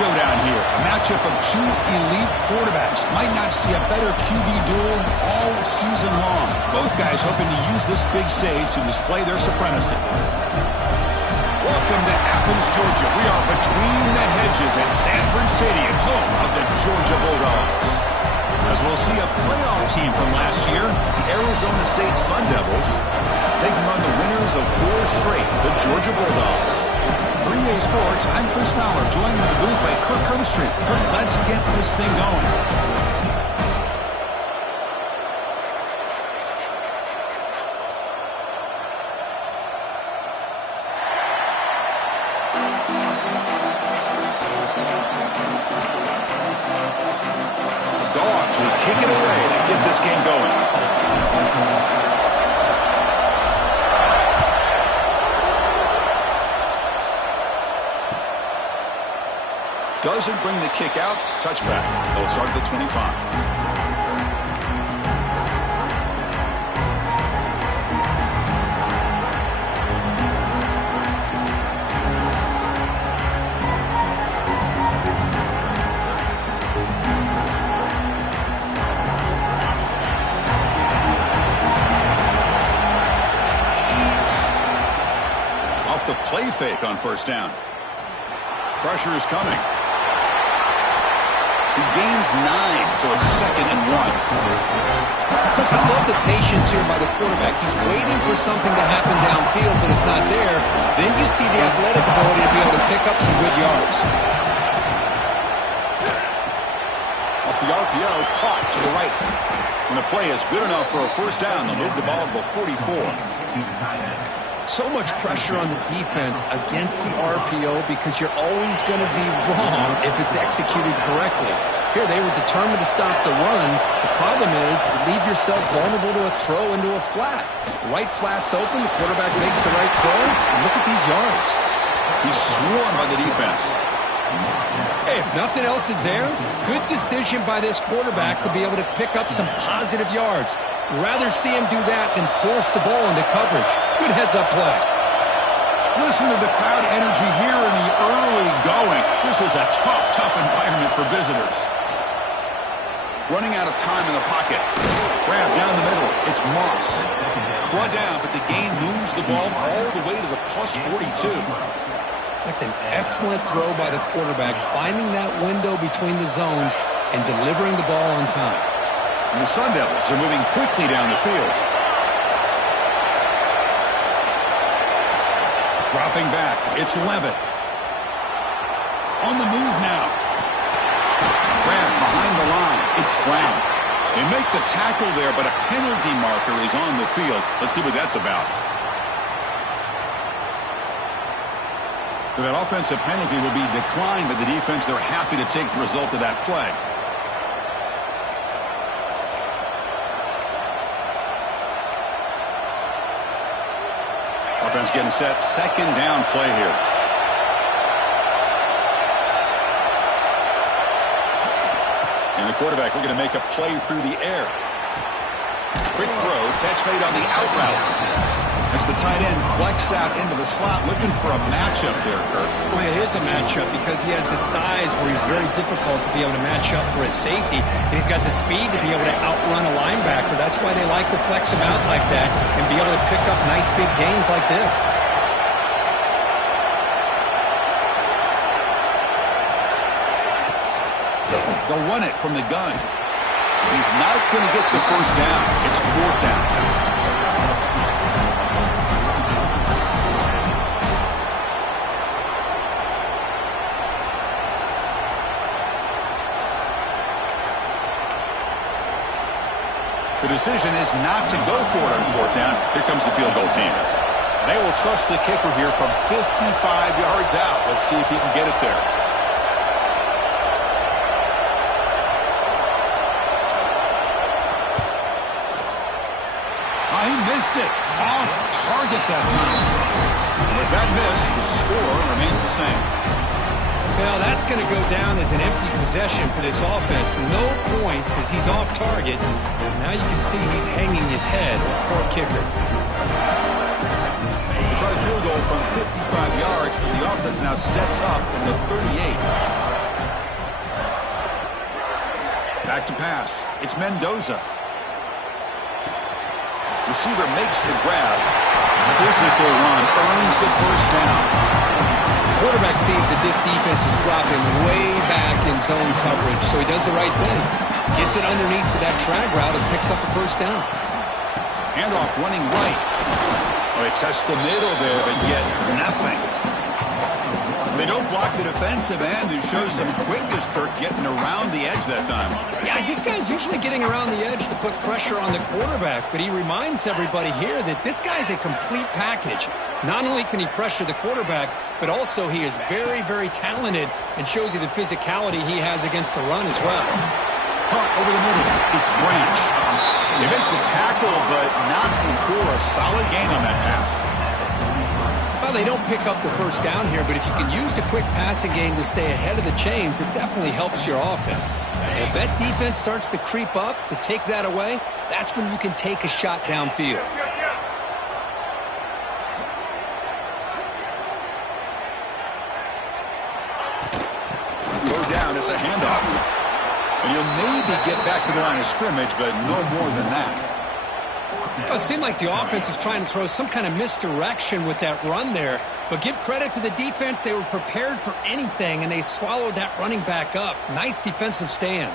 showdown here. A matchup of two elite quarterbacks. Might not see a better QB duel all season long. Both guys hoping to use this big stage to display their supremacy. Welcome to Athens, Georgia. We are between the hedges at Sanford Stadium, home of the Georgia Bulldogs. As we'll see a playoff team from last year, the Arizona State Sun Devils, taking on the winners of 4 straight, the Georgia Bulldogs. For EA Sports, I'm Chris Fowler, joined in the booth by Kirk Hermstreet. Kirk, let's get this thing going. Kick it away to get this game going. Doesn't bring the kick out. Touchback. They'll start at the 25. The play fake on first down. Pressure is coming. He gains 9, so it's 2nd and 1. Chris, I love the patience here by the quarterback. He's waiting for something to happen downfield, but it's not there. Then you see the athletic ability to be able to pick up some good yards. Off the RPO, caught to the right. And the play is good enough for a first down. They'll move the ball to the 44. So much pressure on the defense against the RPO because you're always going to be wrong if it's executed correctly. Here, they were determined to stop the run. The problem is you leave yourself vulnerable to a throw into a flat. The right flat's open. The quarterback makes the right throw. And look at these yards. He's swarmed by the defense. Hey, if nothing else is there, good decision by this quarterback to be able to pick up some positive yards. Rather see him do that than force the ball into coverage. Good heads-up play. Listen to the crowd energy here in the early going. This is a tough environment for visitors. Running out of time in the pocket. Grab down the middle. It's Moss. Brought down, but the gain moves the ball all the way to the plus 42. That's an excellent throw by the quarterback, finding that window between the zones and delivering the ball on time. And the Sun Devils are moving quickly down the field. Dropping back. It's Levitt. On the move now. Grab behind the line. It's Brown. They make the tackle there, but a penalty marker is on the field. Let's see what that's about. So that offensive penalty will be declined by the defense. They're happy to take the result of that play. Offense getting set. 2nd down play here. And the quarterback looking to make a play through the air. Quick throw. Catch made on the out route. As the tight end flex out into the slot, looking for a matchup there, Kirk. Well, it is a matchup because he has the size where he's very difficult to be able to match up for his safety. And he's got the speed to be able to outrun a linebacker. That's why they like to flex him out like that and be able to pick up nice big gains like this. They'll run it from the gun. He's not going to get the first down. It's 4th down. The decision is not to go for it on 4th down. Here comes the field goal team. They will trust the kicker here from 55 yards out. Let's see if he can get it there. He missed it. Off target that time. And with that miss, the score remains the same. Well, that's going to go down as an empty possession for this offense. No points as he's off target. And now you can see he's hanging his head. Poor kicker. They try the field goal from 55 yards, but the offense now sets up from the 38. Back to pass. It's Mendoza. Receiver makes the grab. Physical run earns the first down. Quarterback sees that this defense is dropping way back in zone coverage, so he does the right thing. Gets it underneath to that drag route and picks up a first down. Handoff running right. Oh, they test the middle there but get nothing. They don't block the defensive end and show some quickness for getting around the edge that time. Yeah, this guy's usually getting around the edge to put pressure on the quarterback, but he reminds everybody here that this guy's a complete package. Not only can he pressure the quarterback, but also he is very, very talented and shows you the physicality he has against the run as well. Caught over the middle. It's Branch. They make the tackle, but not before a solid gain on that pass. Well, they don't pick up the first down here, but if you can use the quick passing game to stay ahead of the chains, it definitely helps your offense. If that defense starts to creep up to take that away, that's when you can take a shot downfield. Throw down, it's a handoff. And you'll maybe get back to the line of scrimmage, but no more than that. Well, it seemed like the offense is trying to throw some kind of misdirection with that run there. But give credit to the defense. They were prepared for anything, and they swallowed that running back up. Nice defensive stand.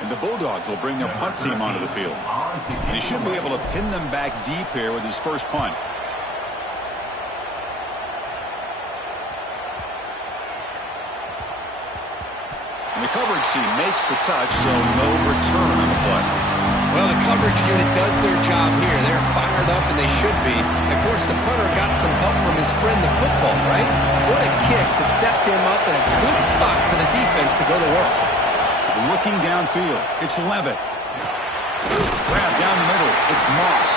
And the Bulldogs will bring their punt team onto the field. And he should be able to pin them back deep here with his first punt. And the coverage team makes the touch, so no return on the play. Well, the coverage unit does their job here. They're fired up, and they should be. Of course, the punter got some help from his friend, the football, right? What a kick to set them up in a good spot for the defense to go to work. Looking downfield, it's Levitt. Grab down the middle, it's Moss.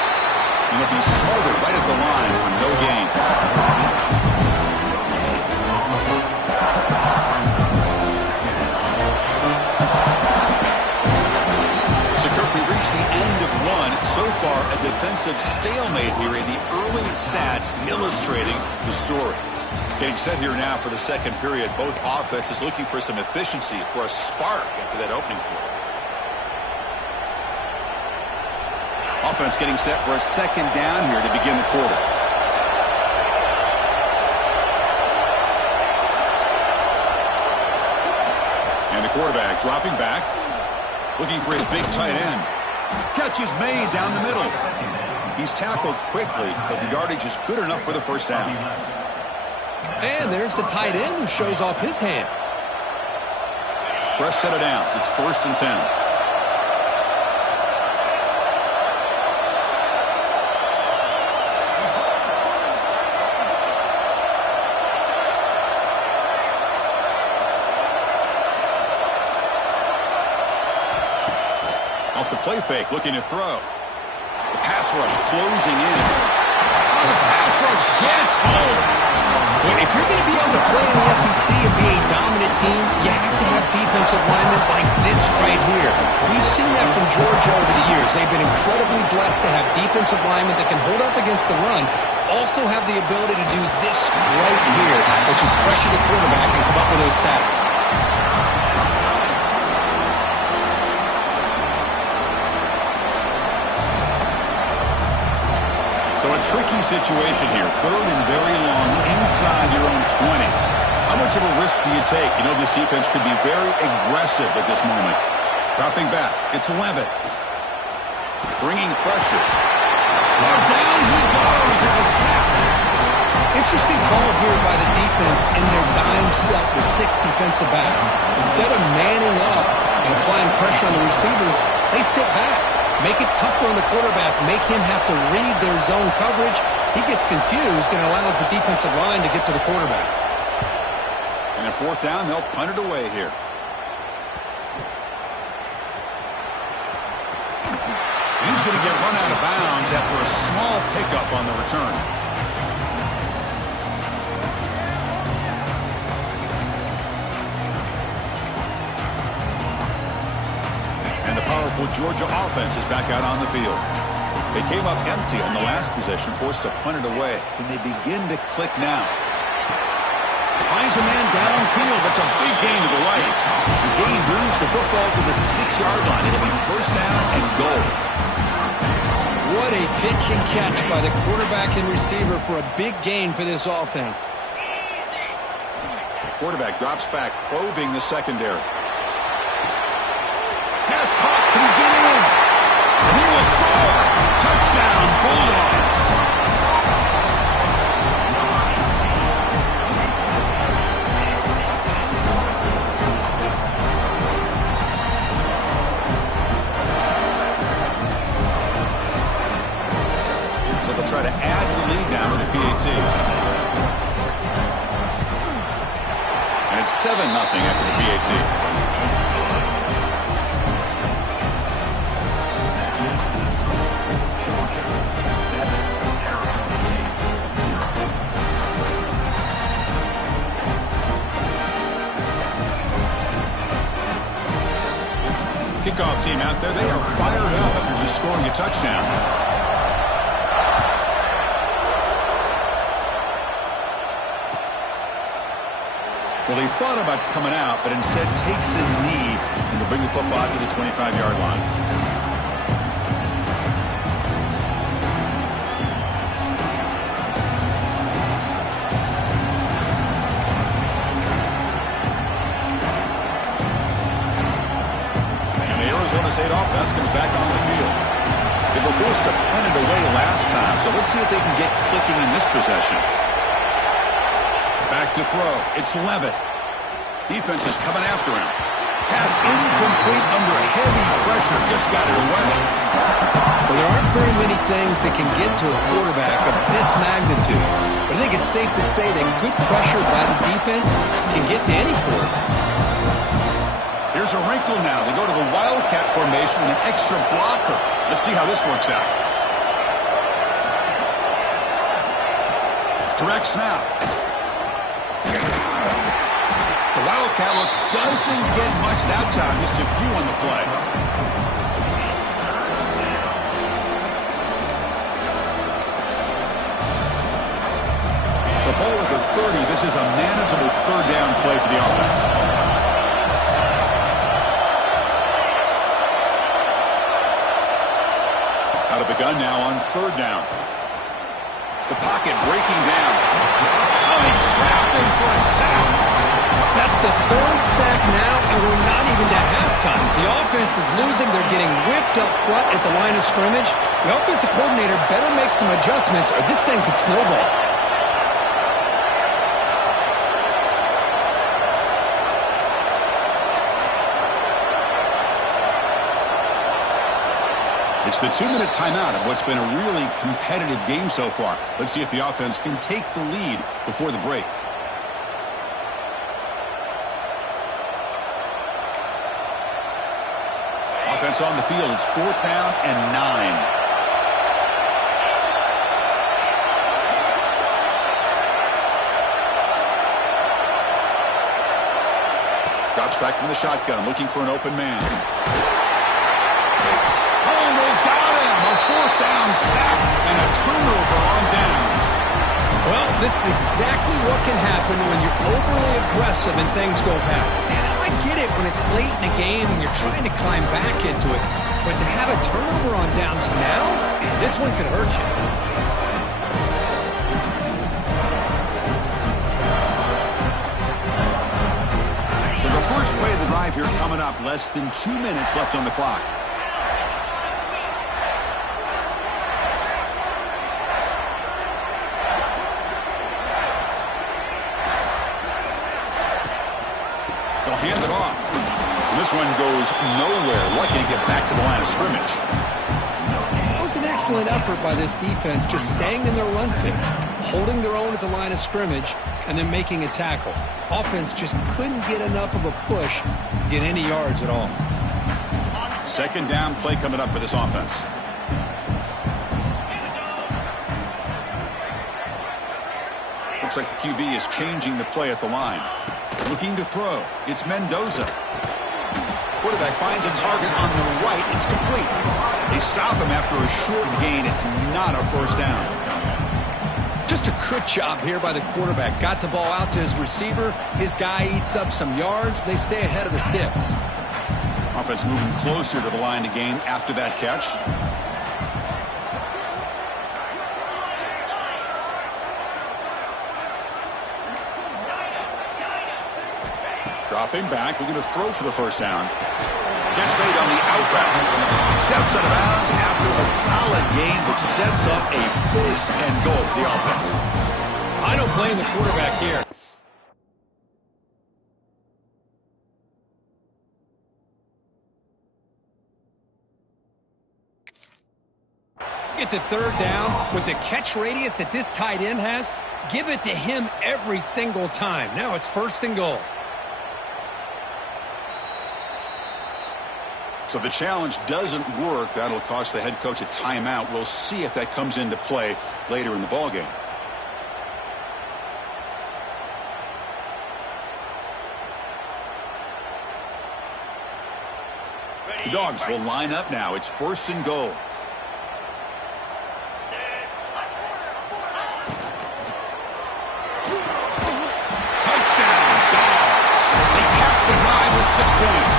And he'll be smothered right at the line for no gain. The end of one. So far, a defensive stalemate here in the early stats illustrating the story. Getting set here now for the second period. Both offenses looking for some efficiency, for a spark after that opening quarter. Offense getting set for a second down here to begin the quarter. And the quarterback dropping back, looking for his big tight end. Catch is made down the middle. He's tackled quickly, but the yardage is good enough for the first down. And there's the tight end who shows off his hands. Fresh set of downs. It's 1st and 10. Off the play fake, looking to throw. The pass rush closing in. The pass rush gets home. Well, if you're going to be able to play in the SEC and be a dominant team, you have to have defensive linemen like this right here. We've seen that from Georgia over the years. They've been incredibly blessed to have defensive linemen that can hold up against the run, also have the ability to do this right here, which is pressure the quarterback and come up with those sacks. So a tricky situation here. 3rd and very long inside your own 20. How much of a risk do you take? You know this defense could be very aggressive at this moment. Dropping back. It's Levitt. Bringing pressure. Down he goes. It's a sack. Interesting call here by the defense in their dime set with 6 defensive backs. Instead of manning up and applying pressure on the receivers, they sit back. Make it tougher on the quarterback. Make him have to read their zone coverage. He gets confused and allows the defensive line to get to the quarterback. And at 4th down, they'll punt it away here. He's going to get run out of bounds after a small pickup on the return. And the powerful Georgia offense is back out on the field. They came up empty on the last possession, forced to punt it away. Can they begin to click now? Finds a man downfield. That's a big gain to the right. The gain moves the football to the 6-yard line. It'll be first down and goal. What a pitch and catch by the quarterback and receiver for a big gain for this offense. Quarterback drops back, probing the secondary. Pass caught. Can he get in? And he will score. Touchdown, Bulldogs. So they'll try to add to the lead now with the PAT. And it's 7-0 after the PAT. Kickoff team out there, they are fired up after just scoring a touchdown. Well, he thought about coming out, but instead takes a knee and will bring the football to the 25-yard line. Arizona State offense comes back on the field. They were forced to punt it away last time, so let's see if they can get clicking in this possession. Back to throw. It's Levitt. Defense is coming after him. Pass incomplete under heavy pressure. Just got it away. Well, there aren't very many things that can get to a quarterback of this magnitude. But I think it's safe to say that good pressure by the defense can get to any quarterback. Here's a wrinkle now. They go to the Wildcat formation with an extra blocker. Let's see how this works out. Direct snap. The Wildcat look doesn't get much that time. Just a few on the play. So ball with the 30. This is a manageable third down play for the offense. Out of the gun now on third down. The pocket breaking down. Oh, he trapped him for a sack. That's the third sack now, and we're not even to halftime. The offense is losing. They're getting whipped up front at the line of scrimmage. The offensive coordinator better make some adjustments, or this thing could snowball. It's the 2-minute timeout of what's been a really competitive game so far. Let's see if the offense can take the lead before the break. Offense on the field. It's 4th down and 9. Drops back from the shotgun, looking for an open man. A 4th down sack and a turnover on downs. Well, this is exactly what can happen when you're overly aggressive and things go bad. And I get it when it's late in the game and you're trying to climb back into it. But to have a turnover on downs now, man, this one could hurt you. So the first play of the drive here coming up. Less than 2 minutes left on the clock. Hand it off. And this one goes nowhere. Lucky to get back to the line of scrimmage. That was an excellent effort by this defense, just staying in their run fix, holding their own at the line of scrimmage, and then making a tackle. Offense just couldn't get enough of a push to get any yards at all. 2nd down play coming up for this offense. Looks like the QB is changing the play at the line. Looking to throw. It's Mendoza. Quarterback finds a target on the right. It's complete. They stop him after a short gain. It's not a first down. Just a good job here by the quarterback. Got the ball out to his receiver. His guy eats up some yards. They stay ahead of the sticks. Offense moving closer to the line to gain after that catch. Dropping back, looking to throw for the first down. Catch made on the out route. Steps out of bounds after a solid game, which sets up a first and goal for the offense. I don't blame the quarterback here. Get to third down with the catch radius that this tight end has. Give it to him every single time. Now it's first and goal. So the challenge doesn't work. That'll cost the head coach a timeout. We'll see if that comes into play later in the ballgame. The Dogs will line up now. It's first and goal. Touchdown, Dogs. They capped the drive with 6 points.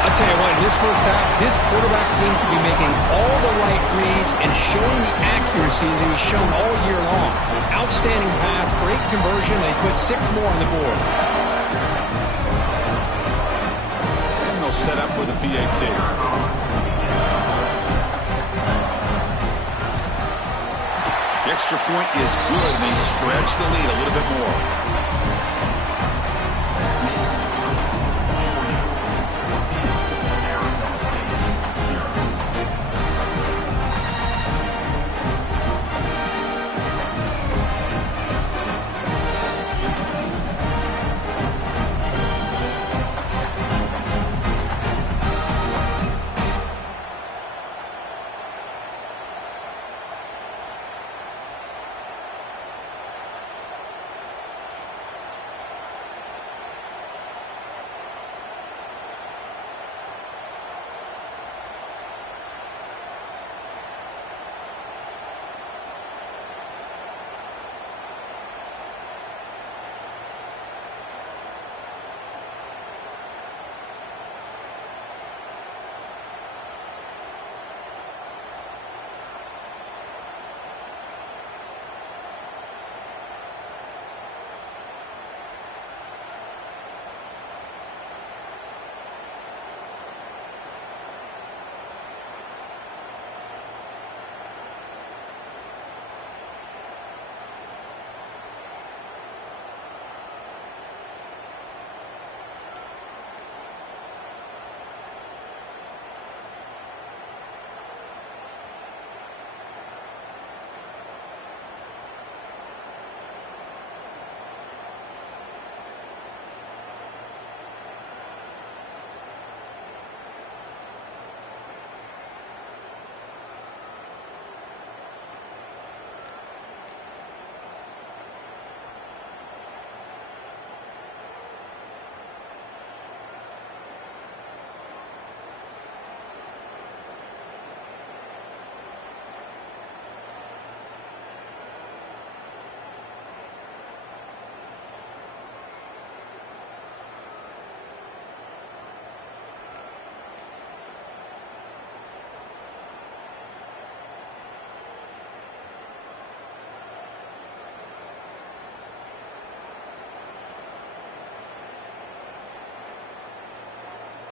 I'll tell you what, in this first half, this quarterback seems to be making all the right reads and showing the accuracy that he's shown all year long. Outstanding pass, great conversion. They put 6 more on the board. And they'll set up with a PAT. The extra point is good, and they stretch the lead a little bit more.